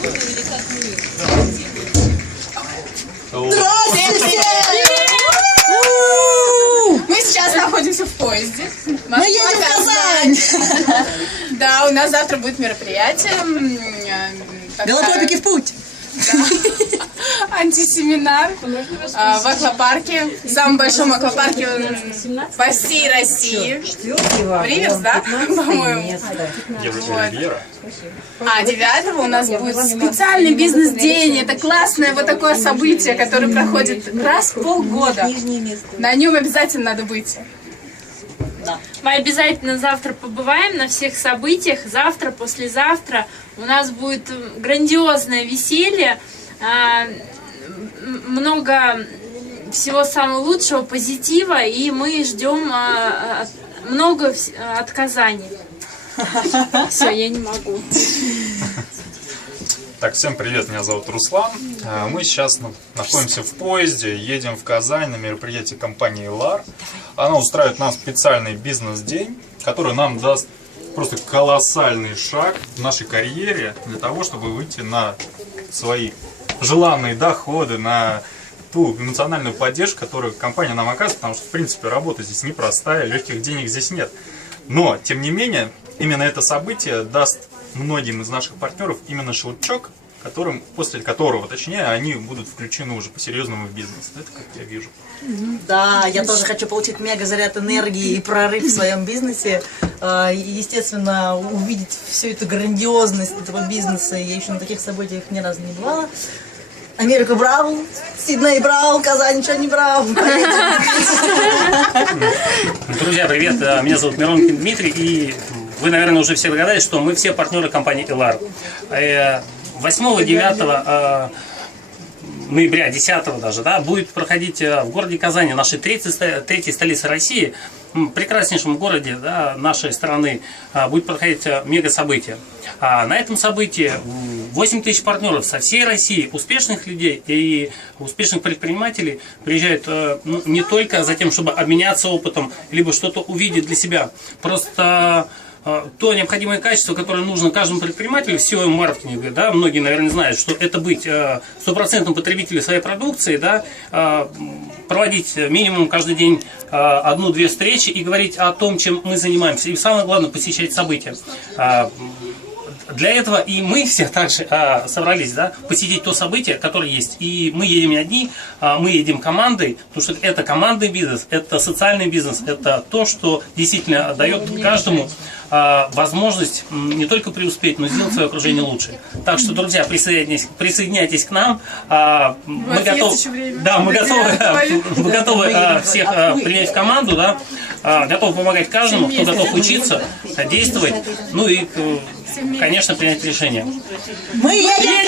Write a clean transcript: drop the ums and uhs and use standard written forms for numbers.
Здравствуйте! Мы сейчас находимся в поезде. Мы едем в Казань! Да, у нас завтра будет мероприятие. Велотропики в путь! Антисеминар в аквапарке, в самом большом аквапарке по всей России. В Риверс, да, по-моему. А 9-го у нас будет специальный бизнес-день. Это классное вот такое событие, которое проходит раз в полгода. На нем обязательно надо быть. Мы обязательно завтра побываем на всех событиях. Завтра, послезавтра у нас будет грандиозное веселье. Много всего самого лучшего, позитива. И мы ждем много от Казани. Все, я не могу. Так, всем привет, меня зовут Руслан. Мы сейчас находимся в поезде, едем в Казань на мероприятие компании LAR. Она устраивает нам специальный бизнес-день, который нам даст просто колоссальный шаг в нашей карьере для того, чтобы выйти на свои желанные доходы, на ту эмоциональную поддержку, которую компания нам оказывает, потому что, в принципе, работа здесь непростая, легких денег здесь нет. Но, тем не менее, именно это событие даст многим из наших партнеров именно щелчок, после которого, точнее, они будут включены уже по-серьезному в бизнес. Это как я вижу. Да, я тоже хочу получить мега заряд энергии и прорыв в своем бизнесе. Естественно, увидеть всю эту грандиозность этого бизнеса. Я еще на таких событиях ни разу не бывала. Америку брал, Сидней брал, Казань ничего не брал. Друзья, привет! Меня зовут Миронкин Дмитрий, и вы, наверное, уже все догадались, что мы все партнеры компании LAR. 8-9 ноября, 10 даже, да, будет проходить в городе Казани, нашей третьей столице России, прекраснейшем городе, да, нашей страны, будет проходить мега-событие. На этом событии 8 тысяч партнеров со всей России, успешных людей и успешных предпринимателей приезжают не только за тем, чтобы обменяться опытом, либо что-то увидеть для себя, просто то необходимое качество, которое нужно каждому предпринимателю в сетевом маркетинге, да, многие, наверное, знают, что это быть стопроцентным потребителем своей продукции, да, проводить минимум каждый день 1-2 встречи и говорить о том, чем мы занимаемся. И самое главное, посещать события. Для этого и мы все также собрались, да, посетить то событие, которое есть. И мы едем не одни, мы едем командой, потому что это командный бизнес, это социальный бизнес, это то, что действительно дает каждому возможность не только преуспеть, но и сделать свое окружение лучше. Так что, друзья, присоединяйтесь к нам. Мы готовы, да, мы готовы всех принять в команду, да, готовы помогать каждому, кто готов учиться, действовать, ну и, конечно, принять решение. Мы едем